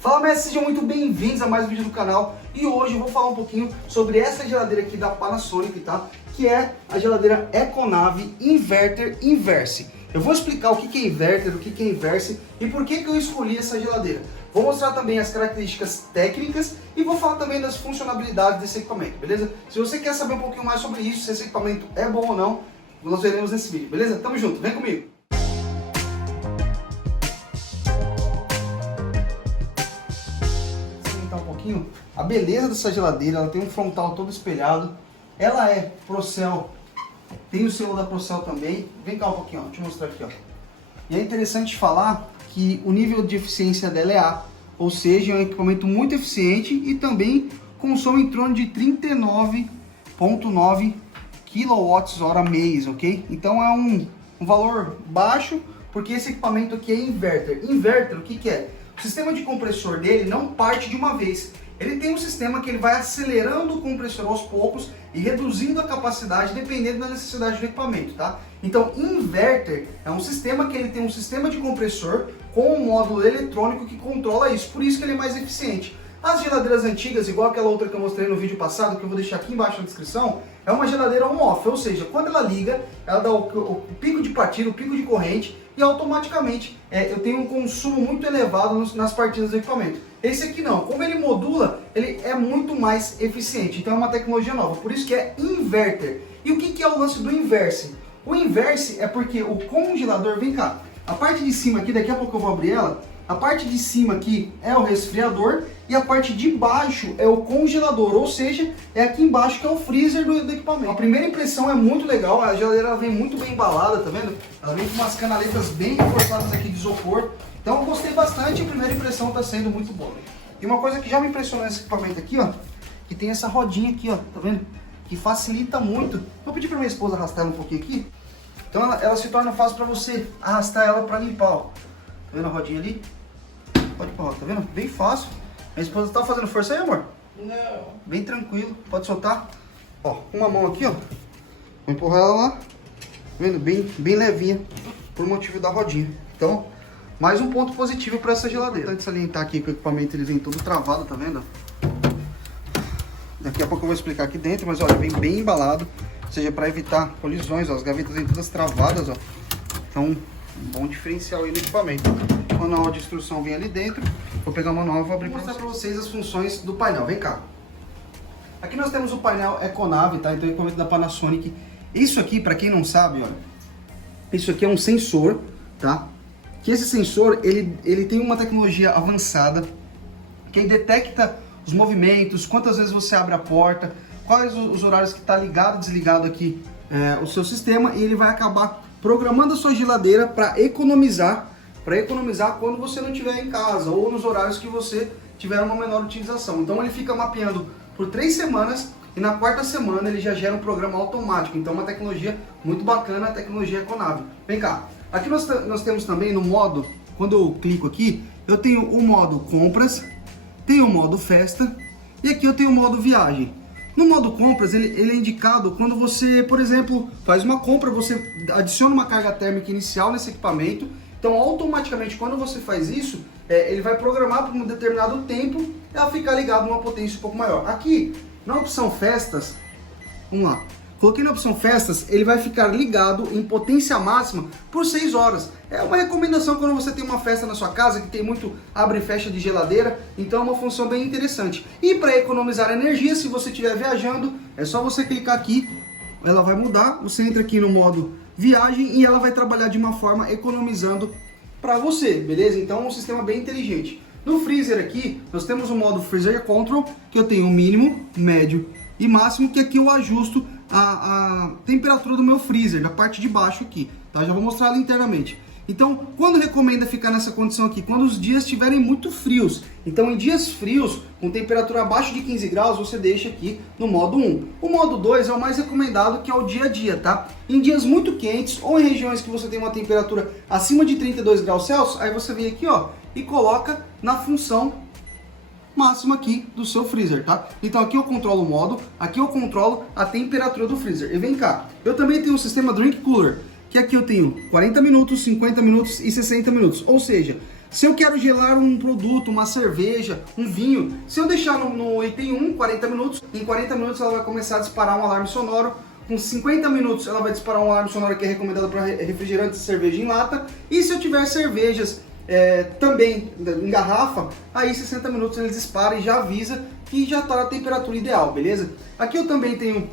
Fala, mestre, sejam muito bem-vindos a mais um vídeo do canal. E hoje eu vou falar um pouquinho sobre essa geladeira aqui da Panasonic, tá? Que é a geladeira Econave Inverter Inverse. Eu vou explicar o que é inverter, o que é inverse e por que eu escolhi essa geladeira. Vou mostrar também as características técnicas e vou falar também das funcionalidades desse equipamento, beleza? Se você quer saber um pouquinho mais sobre isso, se esse equipamento é bom ou não, nós veremos nesse vídeo, beleza? Tamo junto, vem comigo! A beleza dessa geladeira, ela tem um frontal todo espelhado, ela é Procel, tem o selo da Procel também. Vem cá um pouquinho, ó, deixa eu mostrar aqui, ó. E é interessante falar que o nível de eficiência dela é A, ou seja, é um equipamento muito eficiente e também consome em torno de 39,9 kWh mês, ok? Então é um valor baixo, porque esse equipamento aqui é inverter. Inverter, o que é? O sistema de compressor dele não parte de uma vez. Ele tem um sistema que ele vai acelerando o compressor aos poucos e reduzindo a capacidade dependendo da necessidade do equipamento, tá? Então, inverter é um sistema que ele tem um sistema de compressor com um módulo eletrônico que controla isso, por isso que ele é mais eficiente. As geladeiras antigas, igual aquela outra que eu mostrei no vídeo passado, que eu vou deixar aqui embaixo na descrição, é uma geladeira on-off, ou seja, quando ela liga, ela dá o pico de partida, o pico de corrente, e automaticamente eu tenho um consumo muito elevado nas partidas do equipamento. Esse aqui não, como ele modula, ele é muito mais eficiente, então é uma tecnologia nova, por isso que é inverter. E o que é o lance do inverse? O inverse é porque o congelador, vem cá, a parte de cima aqui, daqui a pouco eu vou abrir ela, a parte de cima aqui é o resfriador e a parte de baixo é o congelador, ou seja, é aqui embaixo que é o freezer do equipamento. A primeira impressão é muito legal, a geladeira ela vem muito bem embalada, tá vendo? Ela vem com umas canaletas bem reforçadas aqui de isopor, então eu gostei bastante e a primeira impressão está sendo muito boa. E uma coisa que já me impressionou nesse equipamento aqui, ó, que tem essa rodinha aqui, ó, tá vendo? Que facilita muito. Vou pedir para minha esposa arrastar ela um pouquinho aqui, então ela se torna fácil para você arrastar ela para limpar, ó. Tá vendo a rodinha ali? Pode pôr, tá vendo? Bem fácil. Minha esposa tá fazendo força aí, amor? Não. Bem tranquilo, pode soltar. Ó, uma mão aqui, ó. Vou empurrar ela lá. Tá vendo? Bem levinha, por motivo da rodinha. Então, mais um ponto positivo para essa geladeira. Importante salientar aqui que o equipamento ele vem todo travado, tá vendo? Daqui a pouco eu vou explicar aqui dentro, mas olha, vem bem embalado. Ou seja, para evitar colisões, ó, as gavetas vêm todas travadas, ó. Então, um bom diferencial aí no equipamento. O manual de instrução vem ali dentro. Vou pegar o manual e vou abrir para mostrar para vocês as funções do painel. Vem cá. Aqui nós temos o painel Econave, tá? Então, equipamento da Panasonic. Isso aqui, para quem não sabe, olha, isso aqui é um sensor, tá? Que esse sensor, ele tem uma tecnologia avançada que detecta os movimentos, quantas vezes você abre a porta, quais os horários que está ligado, desligado aqui o seu sistema, e ele vai acabar programando a sua geladeira para economizar quando você não estiver em casa ou nos horários que você tiver uma menor utilização. Então ele fica mapeando por 3 semanas e na 4ª semana ele já gera um programa automático. Então é uma tecnologia muito bacana, a tecnologia Econave. Vem cá, aqui nós temos também no modo, quando eu clico aqui, eu tenho o modo compras, tenho o modo festa e aqui eu tenho o modo viagem. No modo compras, ele é indicado quando você, por exemplo, faz uma compra, você adiciona uma carga térmica inicial nesse equipamento. Então, automaticamente, quando você faz isso, ele vai programar por um determinado tempo ela ficar ligado numa potência um pouco maior. Aqui, na opção festas, vamos lá. Coloquei na opção festas, ele vai ficar ligado em potência máxima por 6 horas. É uma recomendação quando você tem uma festa na sua casa, que tem muito abre e fecha de geladeira, então é uma função bem interessante. E para economizar energia, se você estiver viajando, é só você clicar aqui, ela vai mudar, você entra aqui no modo viagem e ela vai trabalhar de uma forma economizando para você, beleza? Então é um sistema bem inteligente. No freezer aqui, nós temos o modo Freezer Control, que eu tenho o mínimo, médio e máximo, que aqui eu ajusto a temperatura do meu freezer, na parte de baixo aqui, tá? Já vou mostrar ela internamente. Então, quando recomenda ficar nessa condição aqui? Quando os dias estiverem muito frios. Então, em dias frios, com temperatura abaixo de 15 graus, você deixa aqui no modo 1. O modo 2 é o mais recomendado, que é o dia a dia, tá? Em dias muito quentes ou em regiões que você tem uma temperatura acima de 32 graus Celsius, aí você vem aqui, ó, e coloca na função máxima aqui do seu freezer, tá? Então aqui eu controlo o modo, aqui eu controlo a temperatura do freezer. E vem cá, eu também tenho um sistema Drink Cooler, que aqui eu tenho 40 minutos, 50 minutos e 60 minutos. Ou seja, Se eu quero gelar um produto, uma cerveja, um vinho, se eu deixar no item 1, 40 minutos, em 40 minutos ela vai começar a disparar um alarme sonoro. Com 50 minutos ela vai disparar um alarme sonoro que é recomendado para refrigerantes e cerveja em lata. E se eu tiver cervejas também em garrafa, aí 60 minutos ele dispara e já avisa que já está na temperatura ideal, beleza? Aqui eu também tenho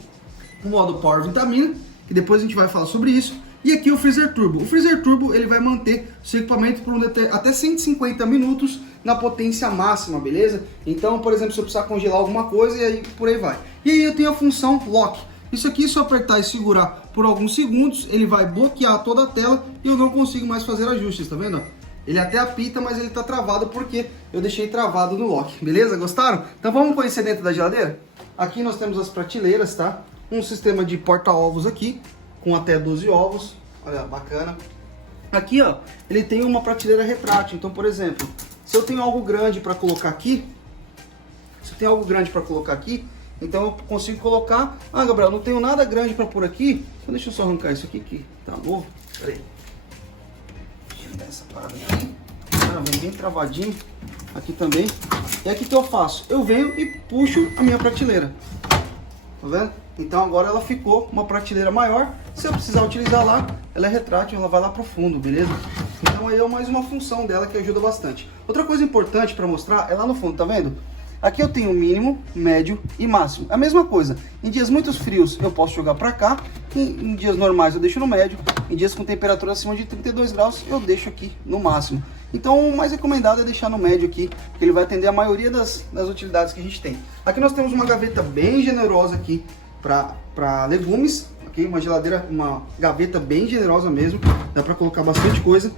o modo Power Vitamina, que depois a gente vai falar sobre isso. E aqui o Freezer Turbo. O Freezer Turbo ele vai manter o seu equipamento por até 150 minutos na potência máxima, beleza? Então, por exemplo, se eu precisar congelar alguma coisa, e aí por aí vai. E aí eu tenho a função Lock. Isso aqui, se eu apertar e segurar por alguns segundos, ele vai bloquear toda a tela e eu não consigo mais fazer ajustes, tá vendo? Ele até apita, mas ele tá travado porque eu deixei travado no lock, beleza? Gostaram? Então vamos conhecer dentro da geladeira? Aqui nós temos as prateleiras, tá? Um sistema de porta-ovos aqui, com até 12 ovos, olha, bacana. Aqui, ó, ele tem uma prateleira retrátil, então, por exemplo, se eu tenho algo grande para colocar aqui, então eu consigo colocar... Ah, Gabriel, não tenho nada grande para pôr aqui, então deixa eu só arrancar isso aqui que tá novo, peraí. Deixa eu dar essa parada aqui, cara, vem bem travadinho, aqui também. E aqui que eu faço? Eu venho e puxo a minha prateleira, tá vendo? Então agora ela ficou uma prateleira maior. Se eu precisar utilizar lá, ela é retrátil, ela vai lá pro fundo, beleza? Então aí é mais uma função dela que ajuda bastante. Outra coisa importante para mostrar é lá no fundo, tá vendo? Aqui eu tenho mínimo, médio e máximo. A mesma coisa, em dias muito frios eu posso jogar para cá, em dias normais eu deixo no médio, em dias com temperatura acima de 32 graus eu deixo aqui no máximo. Então o mais recomendado é deixar no médio aqui, porque ele vai atender a maioria das utilidades que a gente tem. Aqui nós temos uma gaveta bem generosa aqui para legumes, ok? Uma geladeira, uma gaveta bem generosa mesmo, dá para colocar bastante coisa.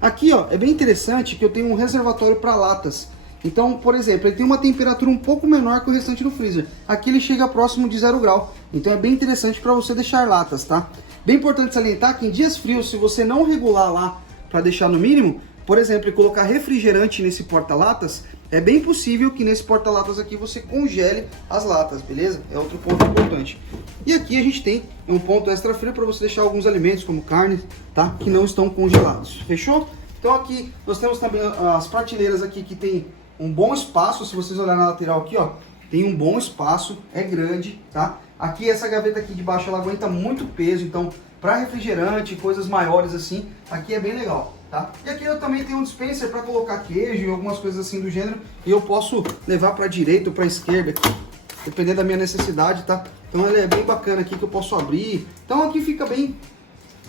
Aqui, ó, é bem interessante que eu tenho um reservatório para latas. Então, por exemplo, ele tem uma temperatura um pouco menor que o restante do freezer. Aqui ele chega próximo de 0 grau. Então é bem interessante para você deixar latas, tá? Bem importante salientar que em dias frios, se você não regular lá para deixar no mínimo, por exemplo, e colocar refrigerante nesse porta-latas, é bem possível que nesse porta-latas aqui você congele as latas, beleza? É outro ponto importante. E aqui a gente tem um ponto extra frio para você deixar alguns alimentos, como carne, tá? Que não estão congelados. Fechou? Então aqui nós temos também as prateleiras aqui que tem um bom espaço. Se vocês olharem na lateral aqui, ó, tem um bom espaço, é grande, tá? Aqui essa gaveta aqui de baixo ela aguenta muito peso, então para refrigerante, coisas maiores assim, aqui é bem legal. Tá? E aqui eu também tenho um dispenser para colocar queijo e algumas coisas assim do gênero. E eu posso levar para a direita ou para a esquerda, aqui, dependendo da minha necessidade, tá? Então ele é bem bacana aqui que eu posso abrir. Então aqui fica bem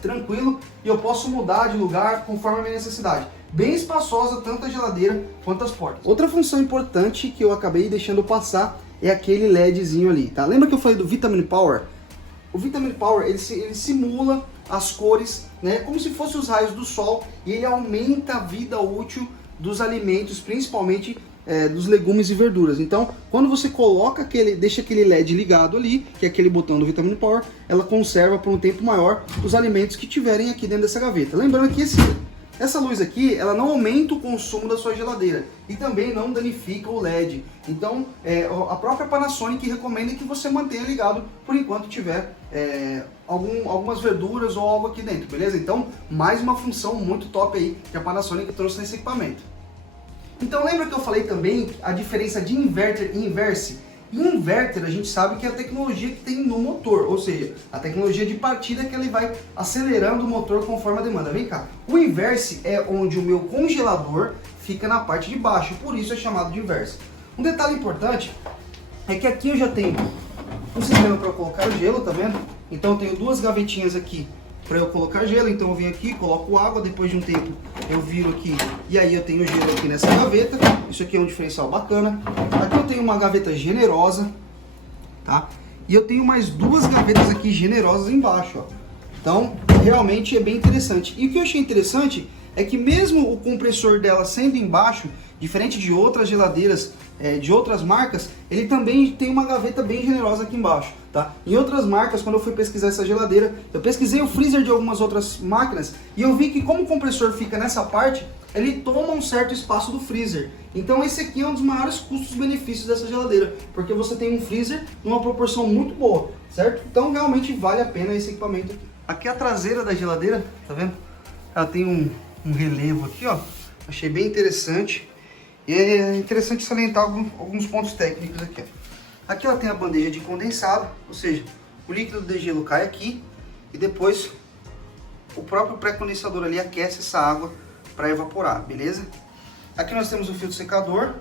tranquilo e eu posso mudar de lugar conforme a minha necessidade. Bem espaçosa, tanto a geladeira quanto as portas. Outra função importante que eu acabei deixando passar é aquele LEDzinho ali, tá? Lembra que eu falei do Vitamin Power? O Vitamin Power, ele simula as cores, né, como se fossem os raios do sol, e ele aumenta a vida útil dos alimentos, principalmente dos legumes e verduras. Então, quando você coloca deixa aquele LED ligado ali, que é aquele botão do Vitamin Power, ela conserva por um tempo maior os alimentos que tiverem aqui dentro dessa gaveta. Lembrando que essa luz aqui, ela não aumenta o consumo da sua geladeira e também não danifica o LED. Então, a própria Panasonic recomenda que você mantenha ligado por enquanto tiver algumas verduras ou algo aqui dentro, beleza? Então, mais uma função muito top aí que a Panasonic trouxe nesse equipamento. Então, lembra que eu falei também a diferença de inverter e inverse? Inverter, a gente sabe que é a tecnologia que tem no motor, ou seja, a tecnologia de partida que ele vai acelerando o motor conforme a demanda. Vem cá, o inverse é onde o meu congelador fica na parte de baixo, por isso é chamado de inverse. Um detalhe importante é que aqui eu já tenho um sistema para colocar gelo, tá vendo? Então eu tenho duas gavetinhas aqui para eu colocar gelo, então eu venho aqui, coloco água, depois de um tempo eu viro aqui e aí eu tenho gelo aqui nessa gaveta. Isso aqui é um diferencial bacana. Aqui eu tenho uma gaveta generosa, tá? E eu tenho mais duas gavetas aqui generosas embaixo, ó. Então realmente é bem interessante. E o que eu achei interessante é que mesmo o compressor dela sendo embaixo, diferente de outras geladeiras de outras marcas, ele também tem uma gaveta bem generosa aqui embaixo, tá? Em outras marcas, quando eu fui pesquisar essa geladeira, eu pesquisei o freezer de algumas outras máquinas e eu vi que como o compressor fica nessa parte, ele toma um certo espaço do freezer. Então esse aqui é um dos maiores custos-benefícios dessa geladeira, porque você tem um freezer numa proporção muito boa, certo? Então realmente vale a pena esse equipamento aqui. Aqui a traseira da geladeira, tá vendo? Ela tem um relevo aqui, ó. Achei bem interessante. E é interessante salientar alguns pontos técnicos aqui. Ó. Aqui ela tem a bandeja de condensado, ou seja, o líquido de gelo cai aqui e depois o próprio pré-condensador ali aquece essa água para evaporar, beleza? Aqui nós temos o filtro secador.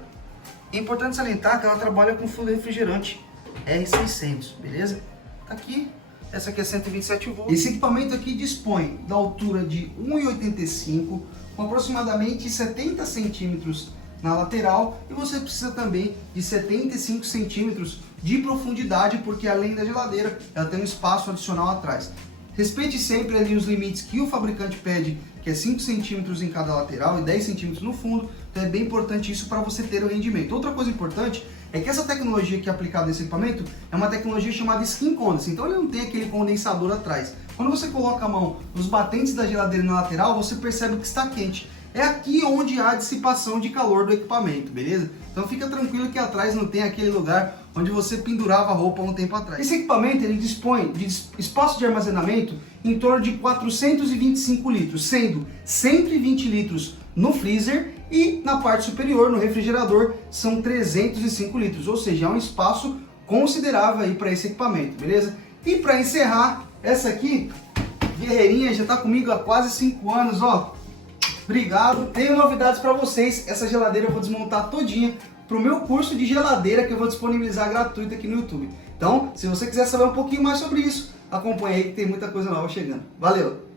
É importante salientar que ela trabalha com fluido refrigerante R600, beleza? Tá aqui, essa aqui é 127 volts. Esse equipamento aqui dispõe da altura de 1,85 com aproximadamente 70 centímetros na lateral e você precisa também de 75 centímetros de profundidade, porque além da geladeira ela tem um espaço adicional atrás. Respeite sempre ali os limites que o fabricante pede, que é 5 centímetros em cada lateral e 10 centímetros no fundo, então é bem importante isso para você ter o rendimento. Outra coisa importante é que essa tecnologia que é aplicada nesse equipamento é uma tecnologia chamada skin condense, então ele não tem aquele condensador atrás. Quando você coloca a mão nos batentes da geladeira na lateral, você percebe que está quente. É aqui onde há a dissipação de calor do equipamento, beleza? Então fica tranquilo que atrás não tem aquele lugar onde você pendurava a roupa há um tempo atrás. Esse equipamento ele dispõe de espaço de armazenamento em torno de 425 litros, sendo 120 litros no freezer e na parte superior, no refrigerador, são 305 litros, ou seja, é um espaço considerável aí para esse equipamento, beleza? E para encerrar, essa aqui, guerreirinha, já está comigo há quase 5 anos, ó. Obrigado. Tenho novidades para vocês. Essa geladeira eu vou desmontar todinha para o meu curso de geladeira que eu vou disponibilizar gratuito aqui no YouTube. Então, se você quiser saber um pouquinho mais sobre isso, acompanhe aí que tem muita coisa nova chegando. Valeu!